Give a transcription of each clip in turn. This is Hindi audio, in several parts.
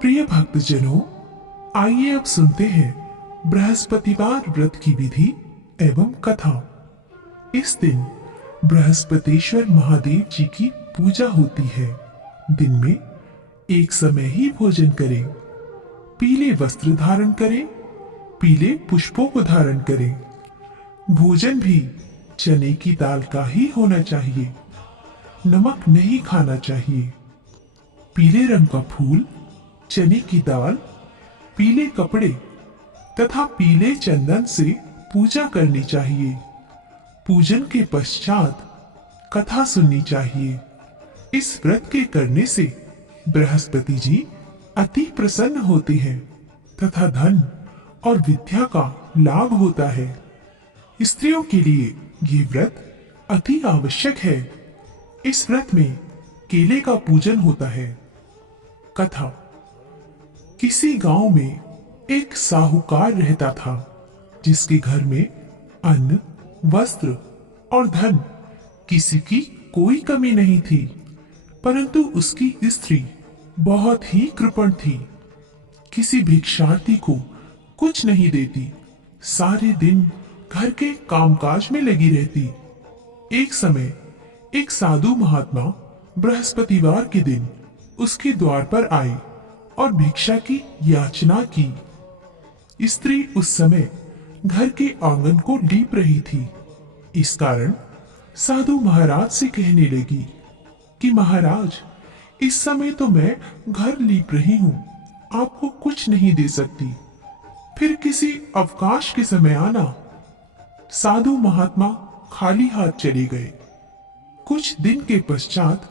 प्रिय भक्तजनों, आइए अब सुनते हैं बृहस्पतिवार व्रत की विधि एवं कथा। इस दिन बृहस्पतिश्वर महादेव जी की पूजा होती है। दिन में एक समय ही भोजन करें, पीले वस्त्र धारण करें, पीले पुष्पों को धारण करें। भोजन भी चने की दाल का ही होना चाहिए, नमक नहीं खाना चाहिए। पीले रंग का फूल, चने की दाल, पीले कपड़े तथा पीले चंदन से पूजा करनी चाहिए। पूजन के पश्चात कथा सुननी चाहिए। इस व्रत के करने से बृहस्पति जी अति प्रसन्न होते हैं तथा धन और विद्या का लाभ होता है। स्त्रियों के लिए ये व्रत अति आवश्यक है। इस व्रत में केले का पूजन होता है। कथा। किसी गांव में एक साहूकार रहता था, जिसके घर में अन्न, वस्त्र और धन किसी की कोई कमी नहीं थी, परंतु उसकी स्त्री बहुत ही कृपण थी। किसी भिक्षार्थी को कुछ नहीं देती, सारे दिन घर के कामकाज में लगी रहती। एक समय एक साधु महात्मा बृहस्पतिवार के दिन उसके द्वार पर आए और भिक्षा की याचना की। स्त्री उस समय घर के आंगन को लीप रही थी। इस कारण साधु महाराज से कहने लगी कि महाराज, इस समय तो मैं घर लीप रही हूँ, आपको कुछ नहीं दे सकती, फिर किसी अवकाश के समय आना। साधु महात्मा खाली हाथ चले गए। कुछ दिन के पश्चात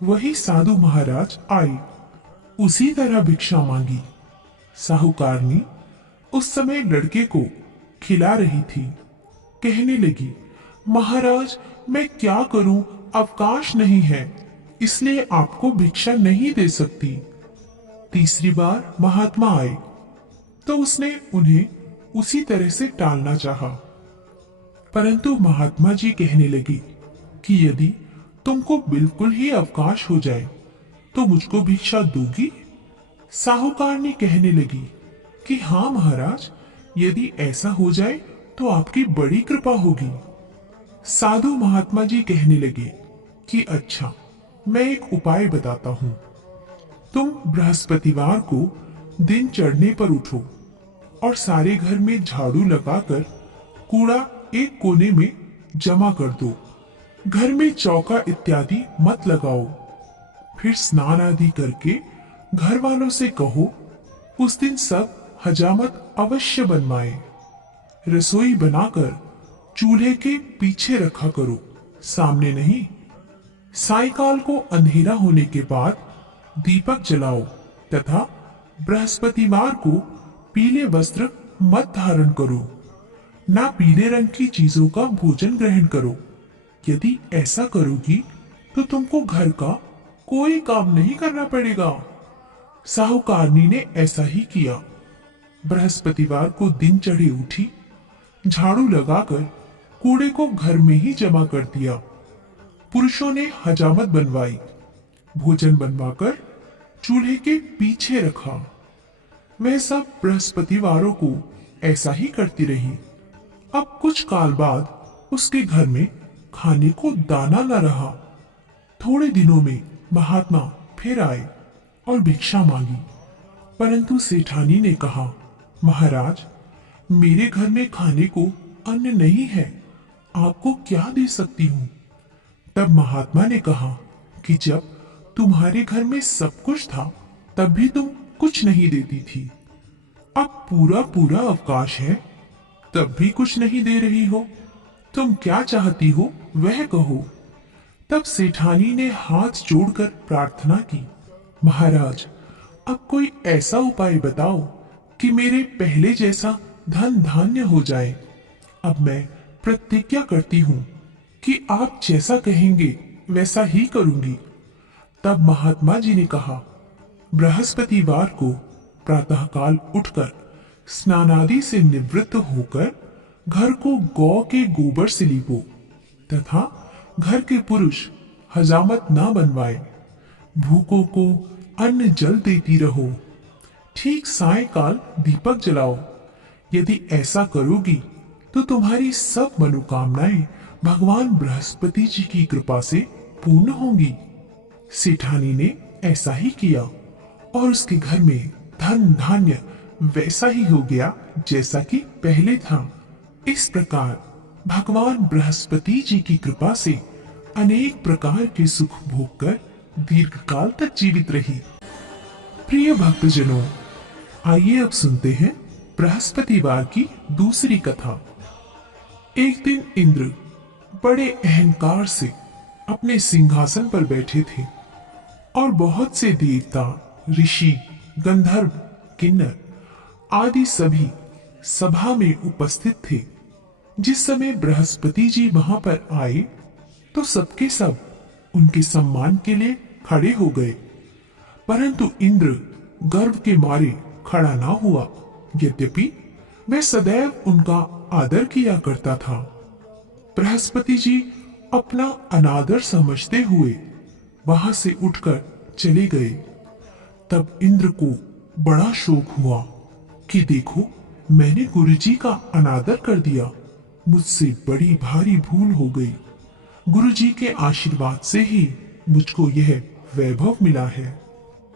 वही साधु महाराज आए, उसी तरह भिक्षा मांगी। साहूकारनी उस समय लड़के को खिला रही थी। कहने लगी, महाराज, मैं क्या करूं, अवकाश नहीं है, इसलिए आपको भिक्षा नहीं दे सकती। तीसरी बार महात्मा आए तो उसने उन्हें उसी तरह से टालना चाहा, परंतु महात्मा जी कहने लगे कि यदि तुमको बिल्कुल ही अवकाश हो जाए तो मुझको भिक्षा दोगी? साहूकारनी कहने लगी कि हाँ महाराज, यदि ऐसा हो जाए तो आपकी बड़ी कृपा होगी। साधु महात्मा जी कहने लगे कि अच्छा, मैं एक उपाय बताता हूँ। तुम बृहस्पतिवार को दिन चढ़ने पर उठो और सारे घर में झाड़ू लगाकर कूड़ा एक कोने में जमा कर दो। घर में चौका इत्यादि मत लगाओ। फिर स्नान आदि करके घर वालों से कहो उस दिन सब हजामत अवश्य बनवाए। रसोई बनाकर चूल्हे के पीछे रखा करो, सामने नहीं। सायकाल को अंधेरा होने के बाद दीपक जलाओ तथा बृहस्पतिवार को पीले वस्त्र मत धारण करो, ना पीले रंग की चीजों का भोजन ग्रहण करो। यदि ऐसा करोगी तो तुमको घर का कोई काम नहीं करना पड़ेगा। साहूकारनी ने ऐसा ही किया। बृहस्पतिवार को दिन चढ़े उठी, झाड़ू लगाकर कूड़े को घर में ही जमा कर दिया। पुरुषों ने हजामत बनवाई, भोजन बनवाकर चूल्हे के पीछे रखा। वह सब बृहस्पतिवारों को ऐसा ही करती रही। अब कुछ काल बाद उसके घर में खाने को दाना न रहा। थोड़े दिनों में महात्मा फिर आए और भिक्षा मांगी, परंतु सेठानी ने कहा, महाराज, मेरे घर में खाने को अन्न नहीं है, आपको क्या दे सकती हूँ? तब महात्मा ने कहा कि जब तुम्हारे घर में सब कुछ था तब भी तुम कुछ नहीं देती थी। अब पूरा पूरा अवकाश है, तब भी कुछ नहीं दे रही हो। तुम क्या चाहती हो वह कहो। तब सेठानी ने हाथ जोड़कर प्रार्थना की, महाराज, अब कोई ऐसा उपाय बताओ कि मेरे पहले जैसा धन धान्य हो जाए। अब मैं प्रतिज्ञा करती हूँ कि आप जैसा कहेंगे वैसा ही करूंगी। तब महात्मा जी ने कहा, बृहस्पतिवार को प्रातःकाल उठकर स्नानादि से निवृत्त होकर घर को गौ के गोबर से लीपो तथा घर के पुरुष हजामत न बनवाए। भूखों को अन्न जल देती रहो ठीक सायंकाल दीपक जलाओ। यदि ऐसा करोगी तो तुम्हारी सब मनोकामनाएं भगवान बृहस्पति जी की कृपा से पूर्ण होंगी। सेठानी ने ऐसा ही किया और उसके घर में धन धान्य वैसा ही हो गया जैसा कि पहले था। इस प्रकार भगवान बृहस्पति जी की कृपा से अनेक प्रकार के सुख भोग कर दीर्घ काल तक जीवित रही। प्रिय भक्तजनों, आइए अब सुनते हैं बृहस्पतिवार की दूसरी कथा। एक दिन इंद्र बड़े अहंकार से अपने सिंहासन पर बैठे थे और बहुत से देवता, ऋषि, गंधर्व, किन्नर आदि सभी सभा में उपस्थित थे। जिस समय बृहस्पति जी वहां पर आए तो सबके सब उनके सम्मान के लिए खड़े हो गए, परंतु इंद्र गर्व के मारे खड़ा ना हुआ। यद्यपि वह सदैव उनका आदर किया करता था। बृहस्पति जी अपना अनादर समझते हुए वहां से उठकर चले गए। तब इंद्र को बड़ा शोक हुआ कि देखो, मैंने गुरुजी का अनादर कर दिया, मुझसे बड़ी भारी भूल हो गई। गुरुजी के आशीर्वाद से ही मुझको यह वैभव मिला है।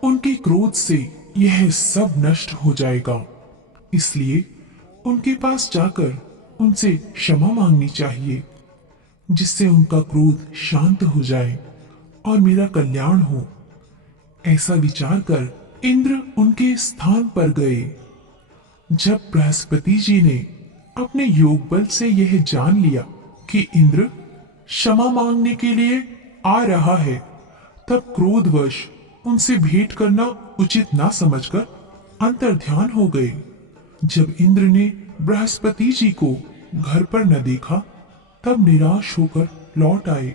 उनके क्रोध से यह सब नष्ट हो जाएगा, इसलिए उनके पास जाकर उनसे क्षमा मांगनी चाहिए, जिससे उनका क्रोध शांत हो जाए और मेरा कल्याण हो। ऐसा विचार कर इंद्र उनके स्थान पर गए। जब बृहस्पति जी ने अपने योग बल से यह जान लिया कि इंद्र क्षमा मांगने के लिए आ रहा है, तब क्रोधवश उनसे भेंट करना उचित ना समझकर अंतर्ध्यान हो गए। जब इंद्र ने बृहस्पति जी को घर पर न देखा, तब निराश होकर लौट आए।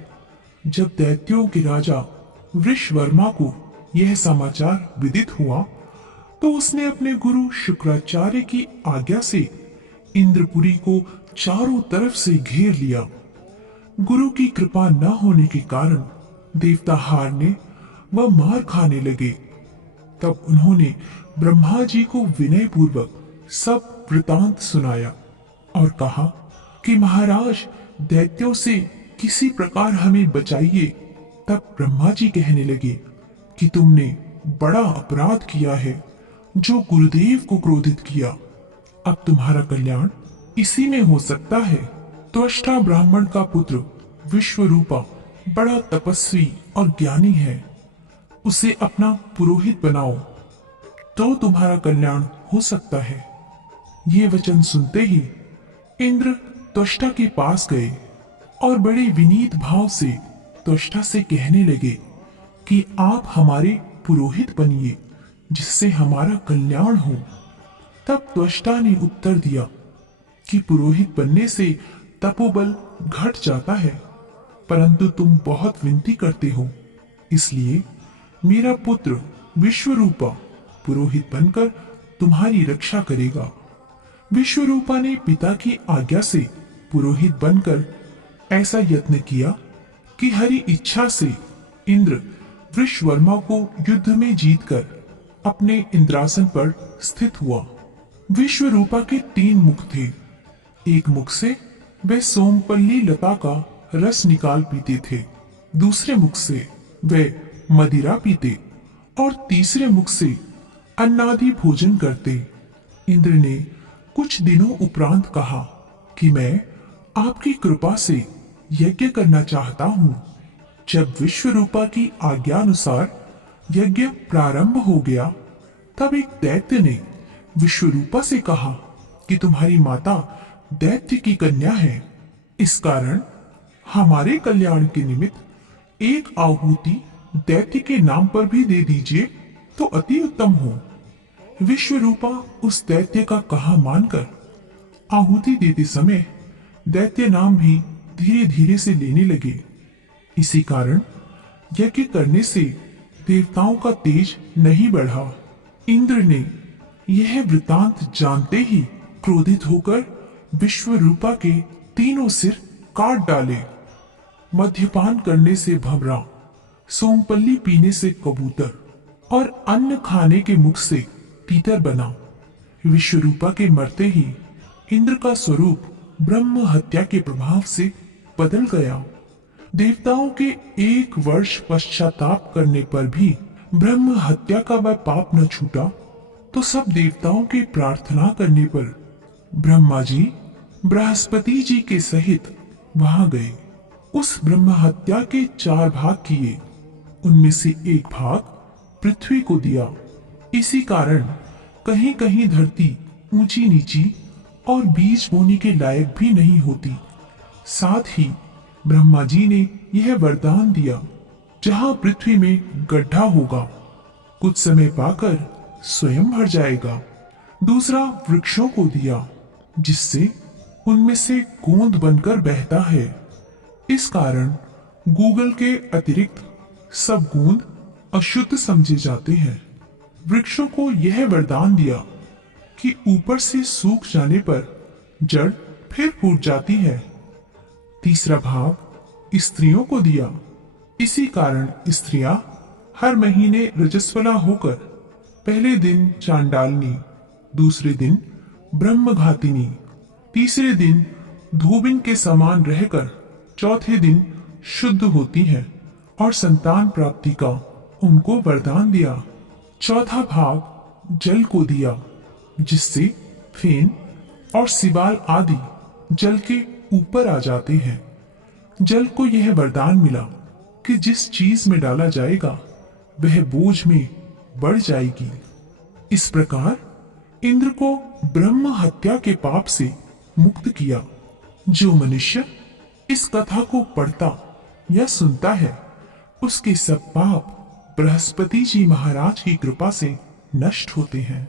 जब दैत्यों के राजा वृषवर्मा को यह समाचार विदित हुआ, तो उसने अपने गुरु शुक्राचार्य की आज्ञा से इंद्रपुरी को चारों तरफ से घेर लिया। गुरु की कृपा न होने के कारण देवता हारने व मार खाने लगे। तब उन्होंने ब्रह्मा जी को विनय पूर्वक सब वृतांत सुनाया और कहा कि महाराज, दैत्यों से किसी प्रकार हमें बचाइए। तब ब्रह्मा जी कहने लगे कि तुमने बड़ा अपराध किया है, जो गुरुदेव को क्रोधित किया। अब तुम्हारा कल्याण इसी में हो सकता है। त्वष्टा ब्राह्मण का पुत्र विश्वरूपा बड़ा तपस्वी और ज्ञानी है, उसे अपना पुरोहित बनाओ तो तुम्हारा कल्याण हो सकता है। ये वचन सुनते ही इंद्र त्वष्टा के पास गए और बड़े विनीत भाव से त्वष्टा से कहने लगे कि आप हमारे पुरोहित बनिए, जिससे हमारा कल्याण हो। तब त्वष्टा ने उत्तर दिया कि पुरोहित बनने से तपोबल घट जाता है, परंतु तुम बहुत विनती करते हो, इसलिए मेरा पुत्र विश्वरूपा पुरोहित बनकर तुम्हारी रक्षा करेगा। विश्वरूपा ने पिता की आज्ञा से पुरोहित बनकर ऐसा यत्न किया कि हरि इच्छा से इंद्र वृषवर्मा को युद्ध में जीतकर अपने इंद्रासन पर स्थित हुआ। विश्वरूपा के 3 मुख थे। एक मुख से वे सोमपल्ली लता का रस निकाल पीते थे, दूसरे मुख से वे मदिरा पीते और तीसरे मुख से अन्नादि भोजन करते। इंद्र ने कुछ दिनों उपरांत कहा कि मैं आपकी कृपा से यज्ञ करना चाहता हूँ। जब विश्वरूपा की आज्ञानुसार यज्ञ प्रारंभ हो गया, तब एक दैत्य ने विश्वरूपा से कहा कि तुम्हारी माता दैत्य की कन्या है, इस कारण हमारे कल्याण के निमित्त एक आहुति दैत्य के नाम पर भी दे दीजिए तो अति उत्तम हो। विश्वरूपा उस दैत्य का कहा मानकर आहुति देते समय दैत्य नाम भी धीरे धीरे से लेने लगे। इसी कारण यज्ञ करने से देवताओं का तेज नहीं बढ़ा। इंद्र ने यह वृतांत जानते ही क्रोधित होकर विश्वरूपा के 3 सिर काट डाले। मद्यपान करने से भंवरा, सोमपल्ली पीने से कबूतर और अन्न खाने के मुख से तीतर बना। विश्वरूपा के मरते ही इंद्र का स्वरूप ब्रह्म हत्या के प्रभाव से बदल गया। देवताओं के 1 वर्ष पश्चाताप करने पर भी ब्रह्म हत्या का वह पाप न छूटा, तो सब देवताओं के प्रार्थना करने पर ब्रह्मा जी बृहस्पति जी के सहित वहां गए। उस ब्रह्म हत्या के 4 भाग किए। उनमें से एक भाग पृथ्वी को दिया। इसी कारण कहीं कहीं धरती ऊंची नीची और बीज बोने के लायक भी नहीं होती। साथ ही ब्रह्मा जी ने यह वरदान दिया, जहां पृथ्वी में गड्ढा होगा, कुछ समय पाकर स्वयं भर जाएगा। दूसरा वृक्षों को दिया, जिससे उनमें से गोंद बनकर बहता है। इस कारण गूगल के अतिरिक्त सब गोंद अशुद्ध समझे जाते हैं। वृक्षों को यह वरदान दिया कि ऊपर से सूख जाने पर जड़ फिर फूट जाती है। तीसरा भाग स्त्रियों को दिया। इसी कारण स्त्रियां हर महीने रजस्वला होकर पहले दिन चांडालनी, दूसरे दिन ब्रह्मघातिनी, तीसरे दिन धोबिन के समान रहकर चौथे दिन शुद्ध होती है और संतान प्राप्ति का उनको वरदान दिया। चौथा भाग जल को दिया, जिससे फेन और सिवाल आदि जल के ऊपर आ जाते हैं। जल को यह वरदान मिला कि जिस चीज में डाला जाएगा वह बोझ में बढ़ जाएगी। इस प्रकार इंद्र को ब्रह्म हत्या के पाप से मुक्त किया। जो मनुष्य इस कथा को पढ़ता या सुनता है, उसके सब पाप बृहस्पति जी महाराज की कृपा से नष्ट होते हैं।